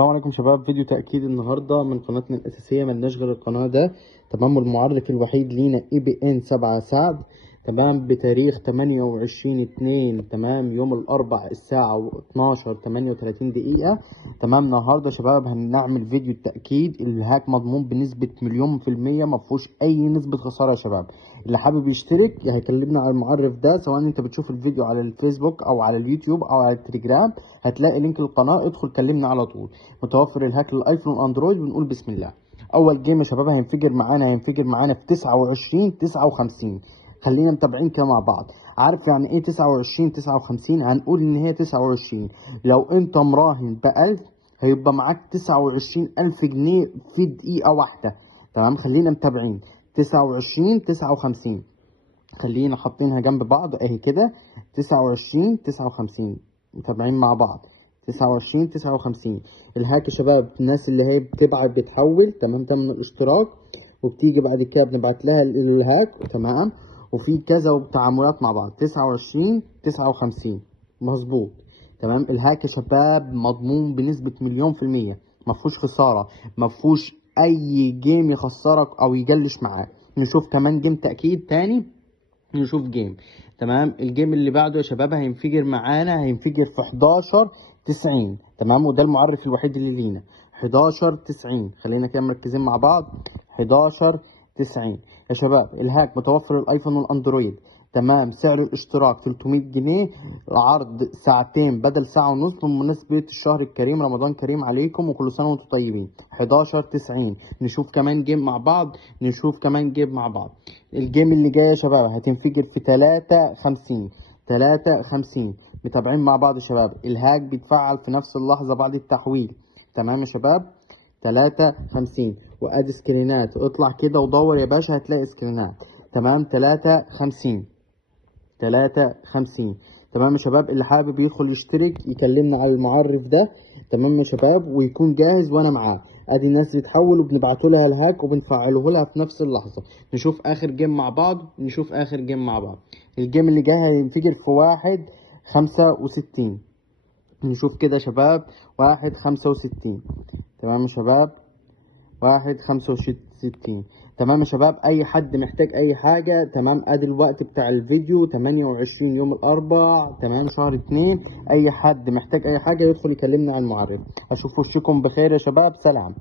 السلام عليكم شباب، فيديو تأكيد النهارده من قناتنا الأساسية، ملناش غير القناة ده. تمام، والمعرف الوحيد لينا EBN 7 سعد. تمام، بتاريخ 28/2. تمام، يوم الأربع الساعة 12:38. تمام، النهارده شباب هنعمل فيديو التأكيد. الهاك مضمون بنسبة 1,000,000%، مفهوش أي نسبة خسارة يا شباب. اللي حابب يشترك هيكلمنا على المعرف ده، سواء انت بتشوف الفيديو على الفيسبوك او على اليوتيوب او على التليجرام، هتلاقي لينك القناة، ادخل كلمنا على طول. متوفر الهاك للايفون والاندرويد. بنقول بسم الله. اول جيم يا شباب هينفجر معانا في 29/59. خلينا متابعين كده مع بعض. عارف يعني ايه 29/59؟ هنقول ان هي 29. لو انت مراهن ب1000 هيبقى معاك 29,000 جنيه في دقيقة واحدة. تمام، خلينا متابعين. 29/59. خلينا حاطينها جنب بعض اهي كده. 29/59 متابعين مع بعض. 29/59. الهاك يا شباب، الناس اللي هي بتحول تمام تم الاشتراك، وبتيجي بعد كده بنبعت لها الهاك. تمام، وفي كذا وتعاملات مع بعض. 29/59 مظبوط. تمام، الهاك يا شباب مضمون بنسبة 1,000,000%. مفهوش خسارة، مفهوش أي جيم يخسرك أو يجلش معاك. نشوف كمان جيم تأكيد تاني. نشوف جيم. تمام، الجيم اللي بعده يا شباب هينفجر في 11/90. تمام، وده المعرف الوحيد اللي لينا. 11/90. خلينا كده مركزين مع بعض. 11/90 يا شباب. الهاك متوفر الايفون والاندرويد. تمام، سعر الاشتراك 300 جنيه. العرض ساعتين بدل ساعة ونص، بمناسبة الشهر الكريم، رمضان كريم عليكم وكل سنة وانتم طيبين. 11/90. نشوف كمان جيم مع بعض. الجيم اللي جاي يا شباب هتنفجر في 3/50. 3/50. متابعين مع بعض يا شباب. الهاك بيتفعل في نفس اللحظة بعد التحويل. تمام يا شباب. 3/50. وادي سكرينات، اطلع كده ودور يا باشا هتلاقي سكرينات. تمام، 3/50. 3/50. تمام يا شباب، اللي حابب يدخل يشترك يكلمنا على المعرف ده. تمام يا شباب، ويكون جاهز وانا معاه. ادي الناس بتحول وبنبعته لها الهاك وبنفعله لها في نفس اللحظه. نشوف اخر جيم مع بعض. الجيم اللي جاي هينفجر في 1/65. نشوف كده يا شباب. 1/65. تمام يا شباب. 1/65. تمام يا شباب، اي حد محتاج اي حاجة. تمام، ادي الوقت بتاع الفيديو 28 يوم الاربع. تمام، شهر 2. اي حد محتاج اي حاجة يدخل يكلمني على المعرف. اشوف وشكم بخير يا شباب، سلام.